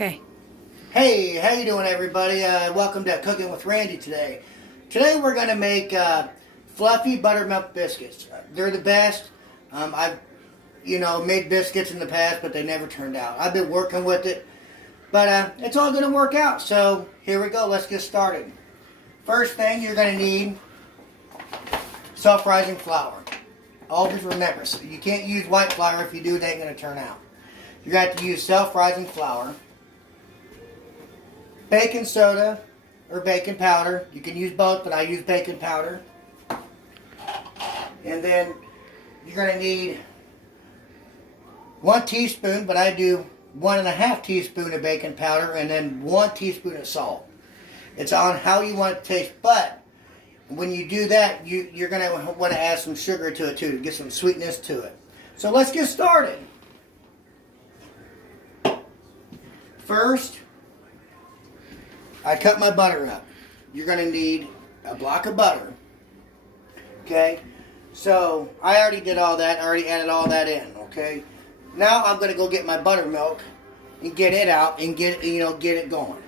Okay. Hey, how you doing, everybody? Welcome to Cooking with Randy today. Today we're going to make fluffy buttermilk biscuits. They're the best. I've, made biscuits in the past, but they never turned out. I've been working with it, but it's all going to work out. So here we go. Let's get started. First thing, you're going to need self-rising flour. Always remember, so you can't use white flour. If you do, it ain't going to turn out. You're going to have to use self-rising flour. Baking soda or baking powder. You can use both, but I use baking powder. And then you're going to need 1 teaspoon, but I do 1.5 teaspoon of baking powder and then 1 teaspoon of salt. It's on how you want it to taste, but when you do that, you're going to want to add some sugar to it too, to get some sweetness to it. So let's get started. First, I cut my butter up. You're going to need a block of butter. Okay? So, I already did all that. I already added all that in. Okay? Now, I'm going to go get my buttermilk and get it out and get it going.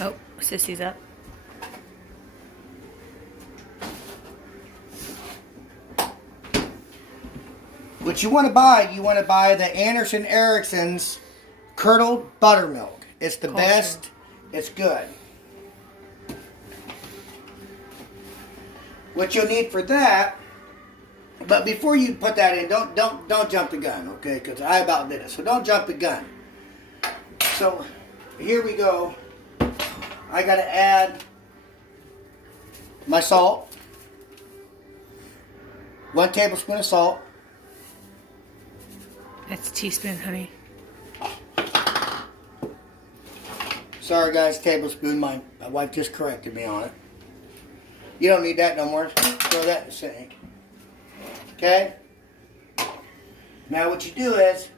Oh, Sissy's up. What you want to buy the Anderson Erickson's curdled buttermilk. It's the best. It's good. What you'll need for that, but before you put that in, don't jump the gun, okay? Because I about did it, so don't jump the gun. So here we go. I got to add my salt. 1 tablespoon of salt. That's a teaspoon, honey. Sorry guys, tablespoon. My wife just corrected me on it. You don't need that no more. Throw that in the sink. Okay? Now what you do is,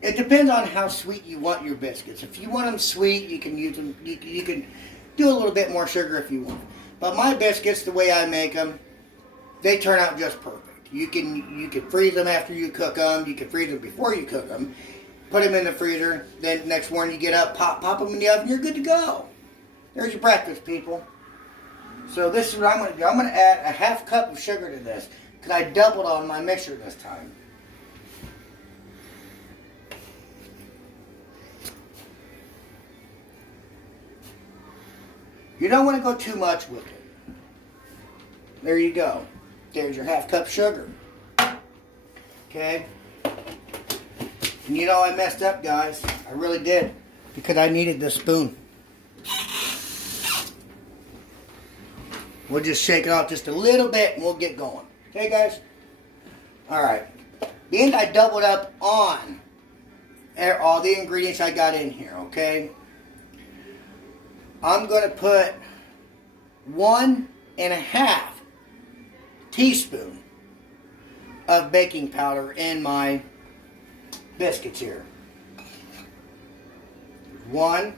it depends on how sweet you want your biscuits. If you want them sweet, you can use them. You can do a little bit more sugar if you want. But my biscuits, the way I make them, they turn out just perfect. You can freeze them after you cook them. You can freeze them before you cook them. Put them in the freezer. Then next morning you get up, pop them in the oven. You're good to go. There's your breakfast, people. So this is what I'm going to do. I'm going to add a 1/2 cup of sugar to this because I doubled on my mixture this time. You don't want to go too much with it. There you go. There's your 1/2 cup sugar. Okay? And you know I messed up, guys. I really did. Because I needed this spoon. We'll just shake it off just a little bit and we'll get going. Okay, guys? Alright. Being I doubled up on all the ingredients I got in here, okay? I'm going to put 1.5 teaspoon of baking powder in my biscuits here. 1.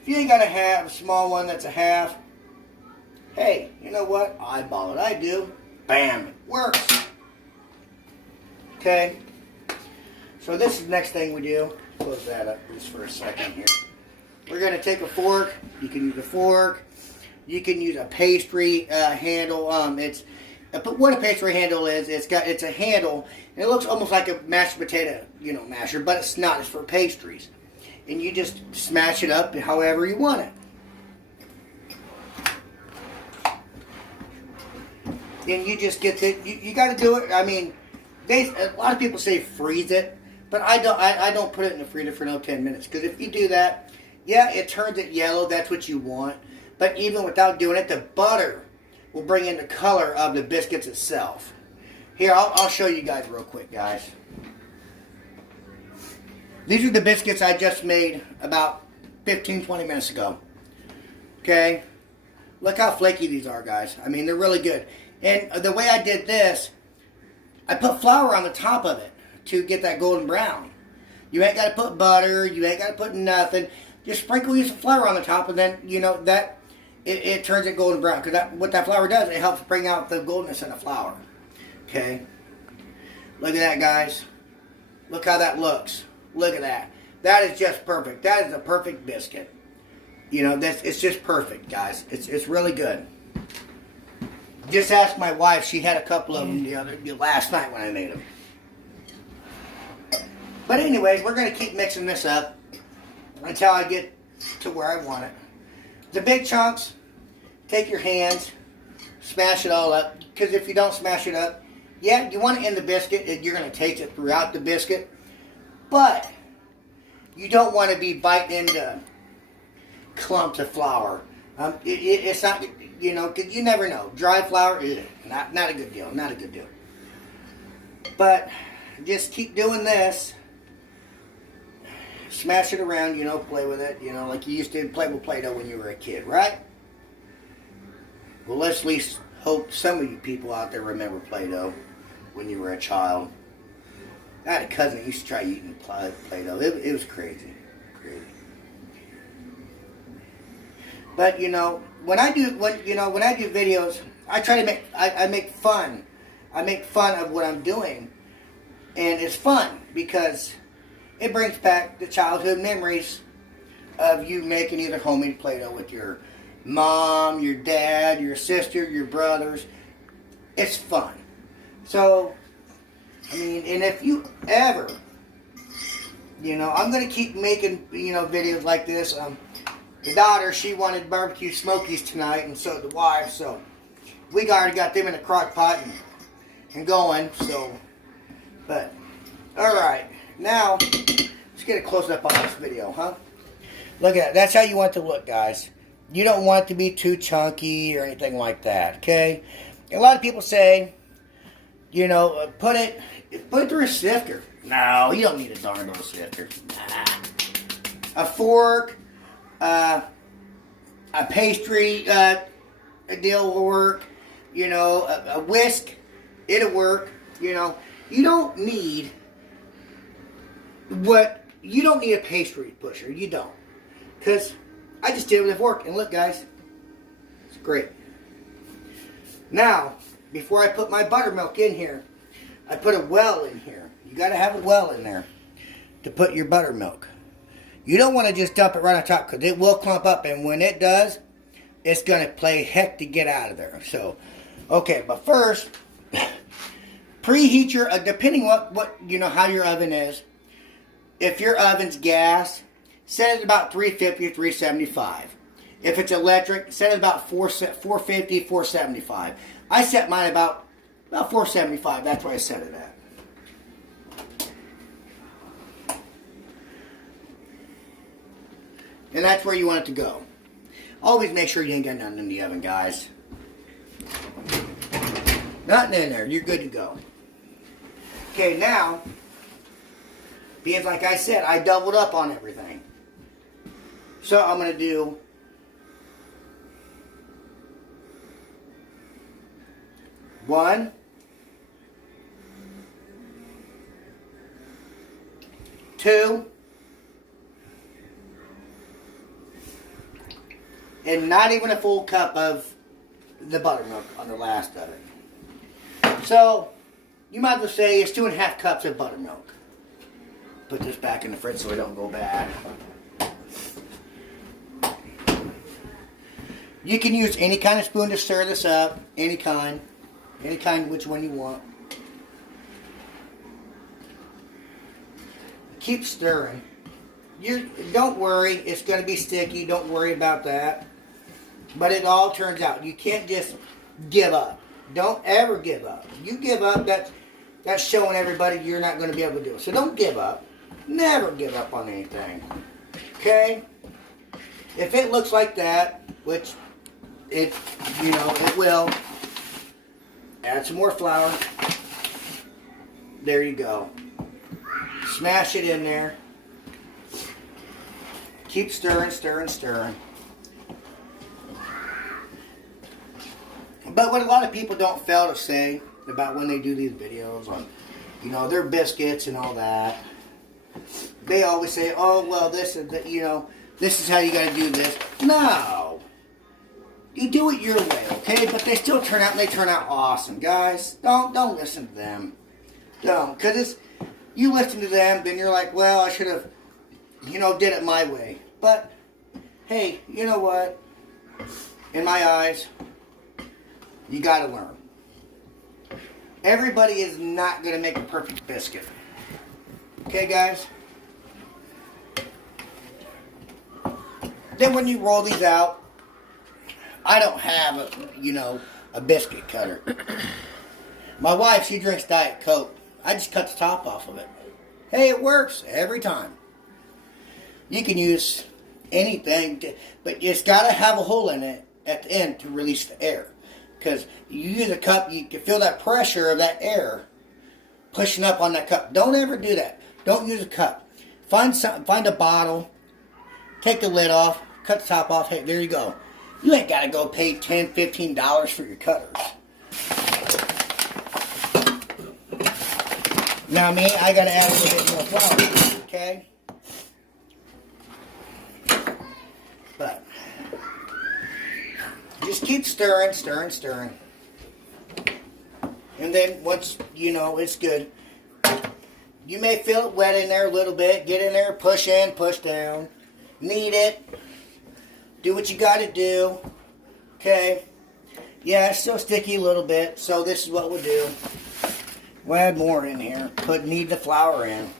If you ain't got a small one that's a 1/2, hey, you know what? Eyeball it. I do. Bam. It works. Okay. So this is the next thing we do. Close that up just for a second here. We're going to take a fork. You can use a fork. You can use a pastry handle. What a pastry handle is, it's a handle, and it looks almost like a mashed potato, masher, but it's not. It's for pastries, and you just smash it up however you want it. And you just get the. You got to do it. I mean, a lot of people say freeze it, but I don't. I don't put it in the freezer for no 10 minutes because if you do that, yeah, it turns it yellow. That's what you want. But even without doing it, the butter will bring in the color of the biscuits itself. Here, I'll show you guys real quick, guys. These are the biscuits I just made about 15-20 minutes ago. Okay? Look how flaky these are, guys. I mean, they're really good. And the way I did this, I put flour on the top of it to get that golden brown. You ain't got to put butter. You ain't got to put nothing. Just sprinkle you some flour on the top, and then, that it turns it golden brown. Because what that flour does, it helps bring out the goldenness in the flour. Okay? Look at that, guys. Look how that looks. Look at that. That is just perfect. That is a perfect biscuit. You know, it's just perfect, guys. It's really good. Just ask my wife. She had a couple of them last night when I made them. But anyways, we're going to keep mixing this up until I get to where I want it. The big chunks, take your hands, smash it all up. Because if you don't smash it up, yeah, you want it in the biscuit. You're going to taste it throughout the biscuit. But you don't want to be biting into clumps of flour. It's not, you know, because you never know. Dry flour, not a good deal. Not a good deal. But just keep doing this. Smash it around, you know, play with it, you know, like you used to play with Play-Doh when you were a kid, right? Well, let's at least hope some of you people out there remember Play-Doh when you were a child. I had a cousin that used to try eating Play-Doh. It was crazy. Crazy. But, you know, when I do videos, I try to I make fun. I make fun of what I'm doing. And it's fun because it brings back the childhood memories of you making either homemade Play-Doh with your mom, your dad, your sister, your brothers. It's fun. So, I mean, and if you ever, you know, I'm going to keep making, you know, videos like this. The daughter, she wanted barbecue smokies tonight, and so did the wife. So, we already got them in the crock pot and going. So, but, all right. Now, let's get a close-up on this video, huh? Look at that. That's how you want it to look, guys. You don't want it to be too chunky or anything like that, okay? A lot of people say, you know, put it through a sifter. No, you don't need a darn old sifter. Nah. A fork, a pastry deal will work. You know, a whisk, it'll work. You know, you don't need a pastry pusher. You don't. Because I just did it with a fork. And look, guys. It's great. Now, before I put my buttermilk in here, I put a well in here. You got to have a well in there to put your buttermilk. You don't want to just dump it right on top because it will clump up. And when it does, it's going to play heck to get out of there. So, okay. But first, preheat your, depending what you know, how your oven is. If your oven's gas, set it at about 350 or 375. If it's electric, set it about 450, 475. I set mine about 475. That's where I set it at. And that's where you want it to go. Always make sure you ain't got nothing in the oven, guys. Nothing in there. You're good to go. Okay, now, because like I said, I doubled up on everything. So I'm going to do one, two, and not even a full cup of the buttermilk on the last of it. So you might as well say it's 2.5 cups of buttermilk. Put this back in the fridge so it don't go bad. You can use any kind of spoon to stir this up. Any kind, which one you want. Keep stirring. Don't worry, it's going to be sticky. Don't worry about that. But it all turns out. You can't just give up. Don't ever give up. You give up, that's showing everybody you're not going to be able to do it. So don't give up. Never give up on anything. Okay? If it looks like that, which it will, add some more flour. There you go. Smash it in there. Keep stirring, stirring, stirring. But what a lot of people don't fail to say about when they do these videos on, you know, their biscuits and all that, they always say, oh, well, this is how you got to do this. No. You do it your way, okay? But they still turn out, and they turn out awesome. Guys, don't listen to them. Don't. Because it's, you listen to them, then you're like, well, I should have, did it my way. But, hey, you know what? In my eyes, you got to learn. Everybody is not going to make a perfect biscuit. Okay, guys? Then when you roll these out, I don't have a biscuit cutter. My wife, she drinks Diet Coke. I just cut the top off of it. Hey, it works every time. You can use anything, but it's got to have a hole in it at the end to release the air. Because you use a cup, you can feel that pressure of that air pushing up on that cup. Don't ever do that. Don't use a cup. Find a bottle, take the lid off, cut the top off. Hey, there you go. You ain't got to go pay $10, $15 for your cutters. Now me, I got to add a little bit more flour, okay? But just keep stirring. And then once you know it's good, you may feel it wet in there a little bit. Get in there, push in, push down. Knead it. Do what you got to do. Okay? Yeah, it's still sticky a little bit, so this is what we'll do. We'll add more in here. Knead the flour in.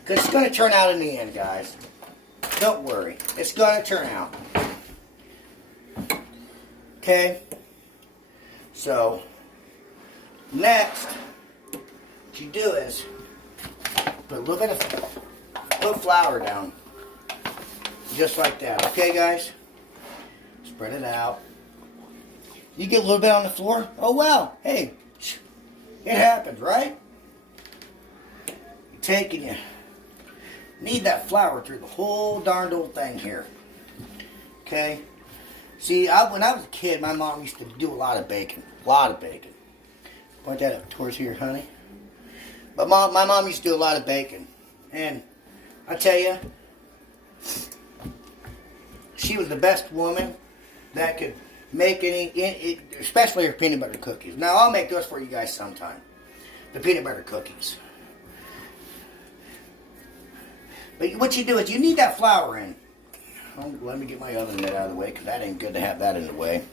Because it's going to turn out in the end, guys. Don't worry. It's going to turn out. Okay? So, next, what you do is put a little bit of flour down. Just like that. Okay, guys? Spread it out. You get a little bit on the floor. Oh, well. Hey, it happens, right? You take and you knead that flour through the whole darned old thing here. Okay? See, when I was a kid, my mom used to do a lot of baking. Point that up towards here, honey. But my mom used to do a lot of baking. And I tell you, she was the best woman that could make any, especially her peanut butter cookies. Now, I'll make those for you guys sometime. The peanut butter cookies. But what you do is you need that flour in. Let me get my oven mitt out of the way, because that ain't good to have that in the way.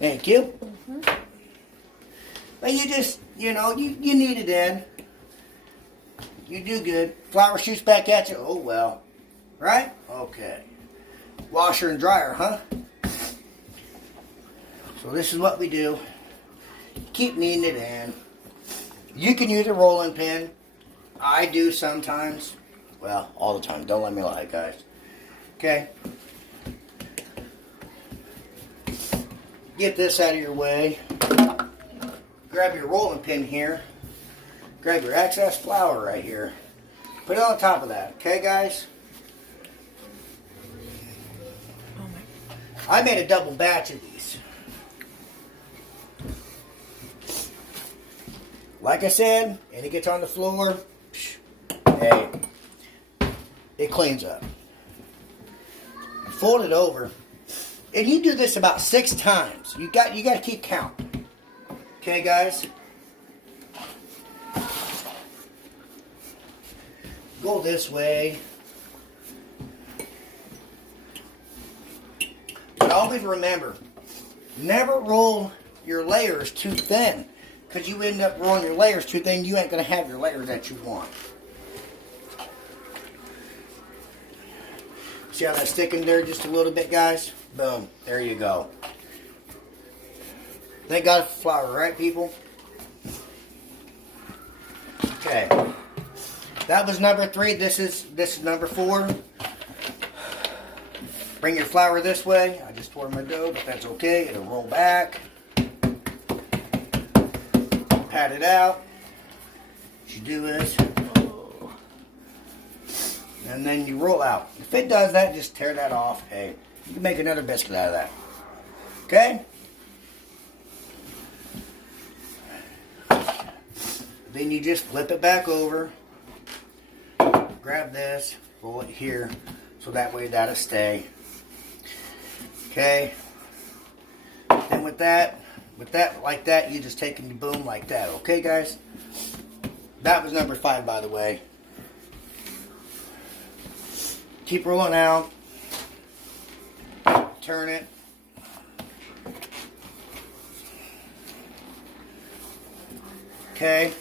Thank you. Mm-hmm. But you just, you need it in. You do good. Flour shoots back at you. Oh, well. Right? Okay. Washer and dryer, huh? So this is what we do. Keep kneading it in. You can use a rolling pin. I do sometimes. Well, all the time. Don't let me lie, guys. Okay. Get this out of your way. Grab your rolling pin here. Grab your excess flour right here. Put it on top of that. Okay, guys? I made a double batch of these. Like I said, and it gets on the floor, hey, it cleans up. Fold it over, and you do this about 6 times. You got to keep count. Okay, guys. Go this way. But always remember, never roll your layers too thin. Because you end up rolling your layers too thin, you ain't going to have your layers that you want. See how that's sticking there just a little bit, guys? Boom. There you go. Thank God for flour, right, people? Okay. That was number 3. This is number 4. Bring your flour this way. I just tore my dough, but that's okay. It'll roll back. Pat it out. What you do is, and then you roll out. If it does that, just tear that off. Hey, you can make another biscuit out of that. Okay? Then you just flip it back over. Grab this, roll it here, so that way that'll stay. Okay? Then with that, like that, you just take and you boom like that. Okay, guys? That was number 5, by the way. Keep rolling out. Turn it. Okay.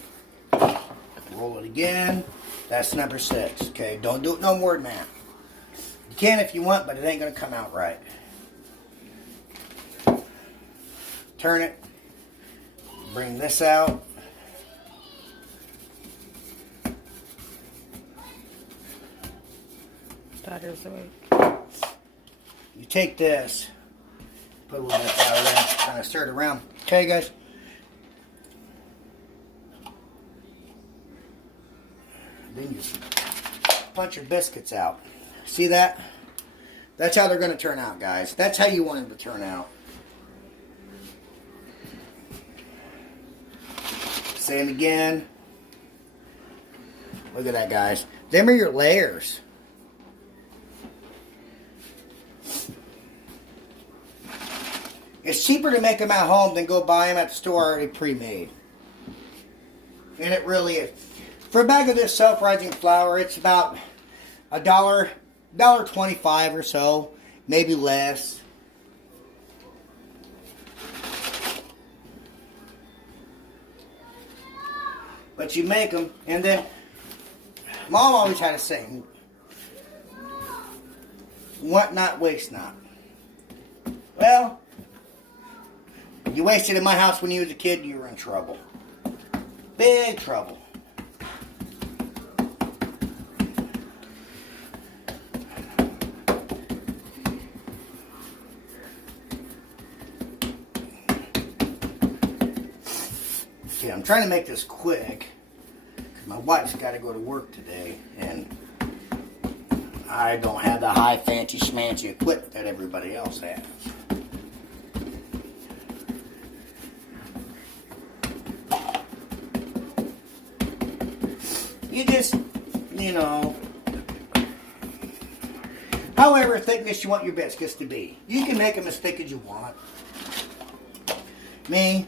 Roll it again. That's number 6. Okay, don't do it no more than that. You can if you want, but it ain't going to come out right. Turn it. Bring this out. Batter's awake. You take this. Put a little bit of flour there. Kind of stir it around. Okay, guys. Then you punch your biscuits out. See that? That's how they're going to turn out, guys. That's how you want them to turn out. Same again. Look at that, guys. Them are your layers. It's cheaper to make them at home than go buy them at the store already pre-made. And it really is. For a bag of this self-rising flour, it's about $1.25 or so, maybe less. But you make them, and then Mom always had a saying, want not, waste not. Well, you wasted in my house when you was a kid, you were in trouble. Big trouble. Okay, I'm trying to make this quick because my wife's got to go to work today, and I don't have the high fancy schmancy equipment that everybody else has. You just, you know, however thickness you want your biscuits to be. You can make them as thick as you want. Me,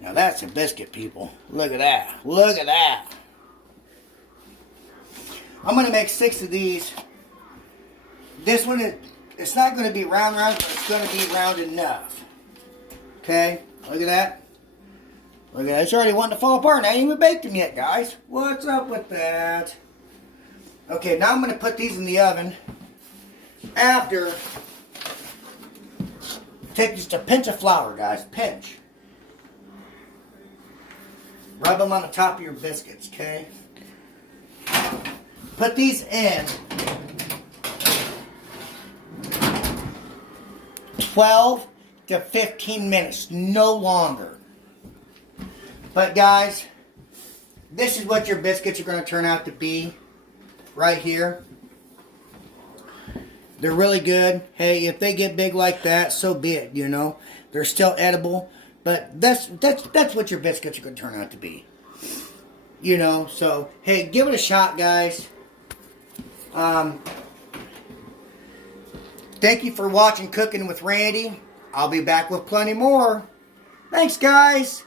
now that's a biscuit, people. Look at that. Look at that. I'm going to make 6 of these. This one, it's not going to be round, but it's going to be round enough. Okay? Look at that. Look at that. It's already wanting to fall apart. I ain't even baked them yet, guys. What's up with that? Okay, now I'm going to put these in the oven. After, take just a pinch of flour, guys. Pinch. Rub them on the top of your biscuits, okay? Put these in 12 to 15 minutes, no longer. But guys, this is what your biscuits are going to turn out to be right here. They're really good. Hey, if they get big like that, so be it, you know. They're still edible, but that's what your biscuits are going to turn out to be. You know, so hey, give it a shot, guys. Thank you for watching Cooking with Randy. I'll be back with plenty more. Thanks, guys.